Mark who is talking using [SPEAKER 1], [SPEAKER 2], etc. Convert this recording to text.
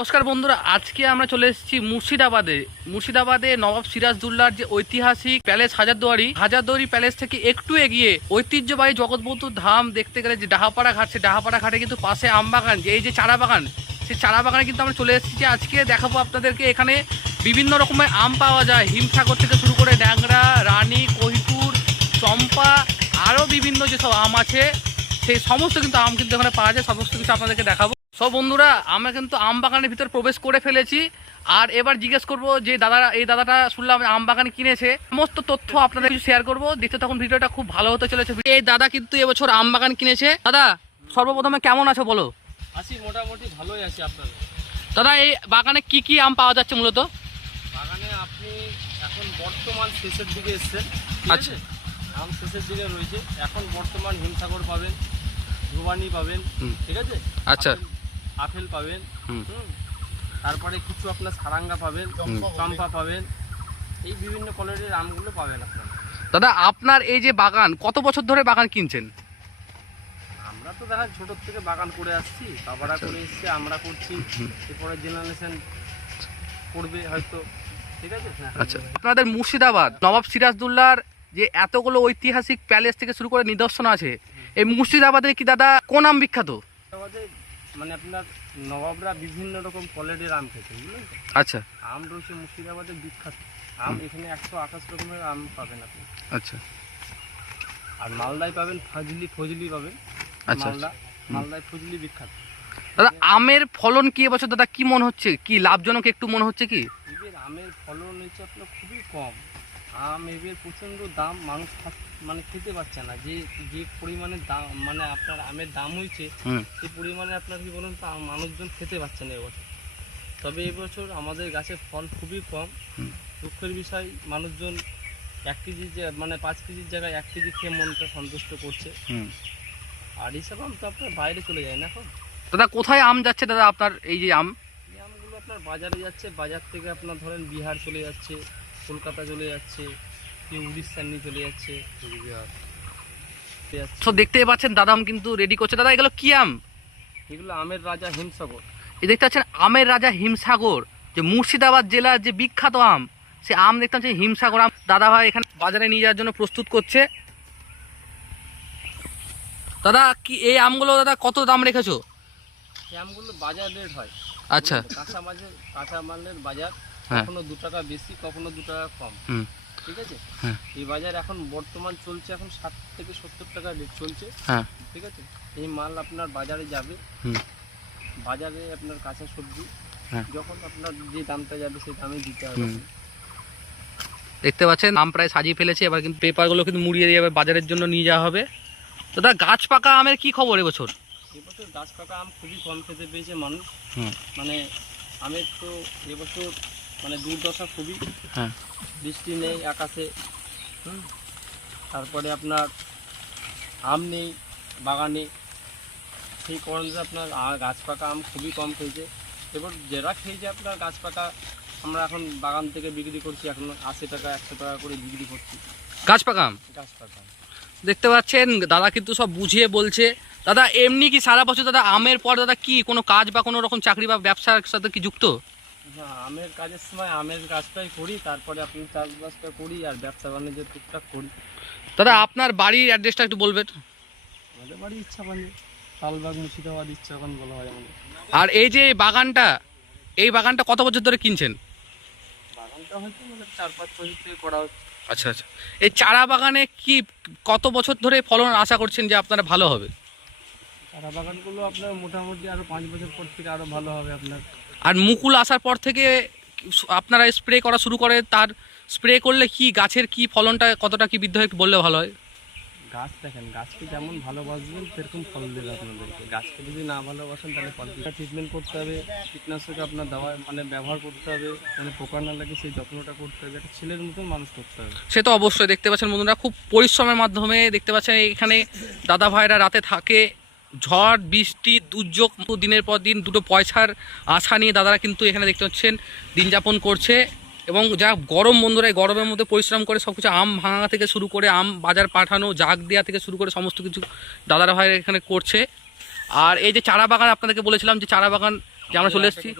[SPEAKER 1] নমস্কার বন্ধুরা, আজকে আমরা চলে এসেছি মুর্শিদাবাদে। মুর্শিদাবাদে নবাব সিরাজদুল্লার যে ঐতিহাসিক প্যালেস হাজারদুয়ারি হাজারদুয়ারি প্যালেস থেকে একটু এগিয়ে ঐতিহ্যবাহী জগৎবন্ধু ধাম দেখতে গেলে যে ডাহাপাড়া ঘাট, সে ডাহাপাড়া ঘাটে কিন্তু পাশে আম বাগান যে এই যে চারা বাগান সেই চারা বাগানে কিন্তু আমরা চলে এসেছি। যে আজকে দেখাবো আপনাদেরকে, এখানে বিভিন্ন রকমের আম পাওয়া যায়। হিমসাগর থেকে শুরু করে ড্যাংরা রানী কহিপুর, চম্পা, আরও বিভিন্ন যেসব আম আছে, সেই সমস্ত কিন্তু আম কিন্তু এখানে পাওয়া যায়। সমস্ত কিছু আপনাদেরকে দেখাবো। সব বন্ধুরা আমরা কিন্তু আম বাগানের ভিতর প্রবেশ করে ফেলেছি। আর এবার জিজ্ঞেস করব যে দাদা এই দাদাটা শুনলাম আম বাগান কিনেছে। সমস্ত তথ্য আপনাদের কিছু শেয়ার করব। দেখতে তখন ভিডিওটা খুব ভালো হতে চলেছে। এই দাদা কিন্তু এবছর আম বাগান কিনেছে। দাদা সর্বপ্রথমে কেমন আছো বলো?
[SPEAKER 2] আছি মোটামুটি ভালোই আছি আপনার।
[SPEAKER 1] দাদা এই বাগানে কি কি আম পাওয়া যাচ্ছে মূলত?
[SPEAKER 2] বাগানে আপনি এখন বর্তমান শেষের দিকে এসছেন
[SPEAKER 1] আচ্ছা।
[SPEAKER 2] আম শেষের দিকে রয়েছে। এখন বর্তমান হিমসাগর পাবেন ধুবানি পাবেন। ঠিক আছে?
[SPEAKER 1] আচ্ছা।
[SPEAKER 2] আপেল- পাবেন। তারপরে কিছু আপনার সারাঙ্গা পাবেন চম্পা পাবেন। এই বিভিন্ন কোয়ালিটির আমগুলো পাবেন আপনার।
[SPEAKER 1] দাদা আপনার এই যে বাগান কত বছর ধরে বাগান কিনছেন?
[SPEAKER 2] আমরা তো দেখা ছোটোর থেকে বাগান করে আসছি বাবারা
[SPEAKER 1] আচ্ছা।
[SPEAKER 2] করে এসছে আমরা করছি এরপরে জেনারেশন করবে হয়তো ঠিক আছে? হ্যাঁ
[SPEAKER 1] আচ্ছা আপনাদের মুর্শিদাবাদ নবাব সিরাজদুল্লার যে এতগুলো ঐতিহাসিক প্যালেস থেকে শুরু করে নিদর্শন আছে এই মুর্শিদাবাদে কি দাদা কোন আম বিখ্যাত?
[SPEAKER 2] আমাদের মানে আপনার নবাবরা বিভিন্ন রকম কোয়ালিটির আম খেতে বুঝলেন
[SPEAKER 1] আচ্ছা।
[SPEAKER 2] আম রয়েছে মুর্শিদাবাদের বিখ্যাত। আম এখানে একশো আঠাশ রকমের আম পাবেন আপনি।
[SPEAKER 1] আচ্ছা।
[SPEAKER 2] আর মালদায় পাবেন ফজলি ফজলি পাবেন।
[SPEAKER 1] আচ্ছা,
[SPEAKER 2] মালদা মালদায় ফজলি বিখ্যাত।
[SPEAKER 1] দাদা আমের ফলন কি এবছর? দাদা কি মনে হচ্ছে? কি লাভজনক একটু মনে হচ্ছে কি?
[SPEAKER 2] আমের ফলন হচ্ছে আপনার খুবই কম। আম এবার প্রচণ্ড দাম মানুষ মানে খেতে পারছে না। যে যে পরিমাণে দাম মানে আপনার আমের দাম হয়েছে সেই পরিমাণে আপনার কি বলুন তো মানুষজন খেতে পারছে না এবছর। তবে এবছর আমাদের গাছে ফল খুবই কম। দুঃখের বিষয় মানুষজন এক কেজি মানে পাঁচ কেজির জায়গায় এক কেজি খেয়ে মনটা সন্তুষ্ট করছে। আর এইসব আম তো আপনার বাইরে চলে যায় না এখন।
[SPEAKER 1] দাদা কোথায় আম যাচ্ছে দাদা আপনার এই যে আম?
[SPEAKER 2] এই আমগুলো আপনার বাজারে যাচ্ছে। বাজার থেকে আপনার ধরেন বিহার চলে যাচ্ছে। কলকাতা চলে যাচ্ছে কি উড়িষ্যার নিয়ে চলে যাচ্ছে।
[SPEAKER 1] তো দেখতেই পাচ্ছেন দাদা আম কিন্তু রেডি করছে। দাদা এগুলো কি আম?
[SPEAKER 2] এগুলো আমের রাজা হিমসাগর।
[SPEAKER 1] এই দেখতে পাচ্ছেন আমের রাজা হিমসাগর যে মুর্শিদাবাদ জেলার যে বিখ্যাত আম সে আম দেখতে পাচ্ছেন হিমসাগর আম। দাদা ভাই এখানে বাজারে নিয়ে যাওয়ার জন্য প্রস্তুত করছে। দাদা কি এই আমগুলো দাদা কত দাম রেখেছো?
[SPEAKER 2] এই আমগুলো বাজার রেট হয়।
[SPEAKER 1] আচ্ছা।
[SPEAKER 2] কাঁচা মাছের কাঁচা মালের বাজার। কখনো দু টাকা বেশি কখনো দু টাকা কম। ঠিক আছে?
[SPEAKER 1] হ্যাঁ।
[SPEAKER 2] এই বাজার এখন বর্তমান চলছে এখন ষাট থেকে সত্তর টাকা রেট চলছে।
[SPEAKER 1] হ্যাঁ।
[SPEAKER 2] ঠিক আছে? এই মাল আপনার বাজারে যাবে। বাজারে আপনার কাঁচা সবজি।
[SPEAKER 1] হ্যাঁ।
[SPEAKER 2] যখন আপনার যে দামটা যাবে সেই দামে দিতে হবে।
[SPEAKER 1] দেখতে পাচ্ছেন আম প্রায় সাজিয়ে ফেলেছে। এবার কিন্তু পেপারগুলো কিন্তু মুড়িয়ে দিয়ে বাজারের জন্য নিয়ে যাওয়া হবে। তো দাদা গাছ পাকা আমের কি খবর এবছর?
[SPEAKER 2] এবছর গাছ পাকা আম খুবই কম খেতে পেয়েছে মানুষ। মানে আমের তো এবছর মানে দুর্দশা খুবই।
[SPEAKER 1] হ্যাঁ।
[SPEAKER 2] বৃষ্টি নেই আকাশে। তারপরে আপনার আম নেই বাগানে সেই কারণে আপনার গাছ পাকা আম খুবই কম খেয়েছে। এবার যারা খেয়েছে আপনার গাছ পাকা আমরা এখন বাগান থেকে বিক্রি করছি এখন আশি টাকা একশো টাকা করে বিক্রি করছি।
[SPEAKER 1] গাছ পাকা আম?
[SPEAKER 2] গাছ পাকা আম।
[SPEAKER 1] দেখতে পাচ্ছেন দাদা কিন্তু সব বুঝিয়ে বলছে। দাদা এমনি কি সারা বছর দাদা আমের পর দাদা কি কোনো কাজ বা কোনো রকম চাকরি বা ব্যবসার সাথে কি যুক্ত?
[SPEAKER 2] হ্যাঁ আমের কাজের সময় আমের কাজটাই করি তারপরে আপনি চাষবাসটা করি আর ব্যবসা বাণিজ্য টুকটাক করি।
[SPEAKER 1] দাদা আপনার বাড়ির অ্যাড্রেসটা একটু বলবেন।
[SPEAKER 2] আমাদের বাড়ি ইচ্ছা পানি শালবাগ মুর্শিদাবাদ ইচ্ছা এখন বলা হয় আমাদের।
[SPEAKER 1] আর এই যে বাগানটা এই বাগানটা কত বছর ধরে কিনছেন?
[SPEAKER 2] বাগানটা হয়তো আমাদের চার পাঁচ বছর থেকে করা হচ্ছে।
[SPEAKER 1] আচ্ছা আচ্ছা। এই চারা বাগানে কি কত বছর ধরে ফলন আশা করছেন যে আপনারা ভালো হবে?
[SPEAKER 2] চারা বাগানগুলো আপনার মোটামুটি আরও পাঁচ বছর পর থেকে আরও ভালো হবে আপনার।
[SPEAKER 1] আর মুকুল আসার পর থেকে আপনারা স্প্রে করা শুরু করে তার স্প্রে করলে কি গাছের কি ফলনটা কতটা কি বৃদ্ধি হয় একটু বললে ভালো হয়?
[SPEAKER 2] গাছ দেখেন গাছকে যেমন ভালোবাসবেন সেরকম ফল দেবে আপনাদেরকে। গাছকে যদি না ভালোবাসেন তাহলে ফল ট্রিটমেন্ট করতে হবে কীটনাশক আপনার দাওয়া মানে ব্যবহার করতে হবে মানে পোকা না লাগে সেই যত্নটা করতে হবে একটা ছেলের মতন মানুষ করতে হবে।
[SPEAKER 1] সে তো অবশ্যই দেখতে পাচ্ছেন বন্ধুরা খুব পরিশ্রমের মাধ্যমে দেখতে পাচ্ছেন এখানে দাদা ভাইরা রাতে থাকে ঝড়, বৃষ্টি, দুর্যোগ, দিনের পর দিন দুটো পয়সার আশা নিয়ে দাদারা কিন্তু এখানে দেখতে পাচ্ছেন, দিন যাপন করছে এবং যা গরম বন্ধুরা, এই গরমের মধ্যে পরিশ্রম করে সব কিছু আম ভাঙা থেকে শুরু করে আম বাজার পাঠানো, জাগ দেওয়া থেকে শুরু করে সমস্ত কিছু দাদারা ভাই এখানে করছে। আর এই যে চারা বাগান আপনাদেরকে বলেছিলাম যে চারা বাগান
[SPEAKER 2] যে আমরা চলে এসেছি।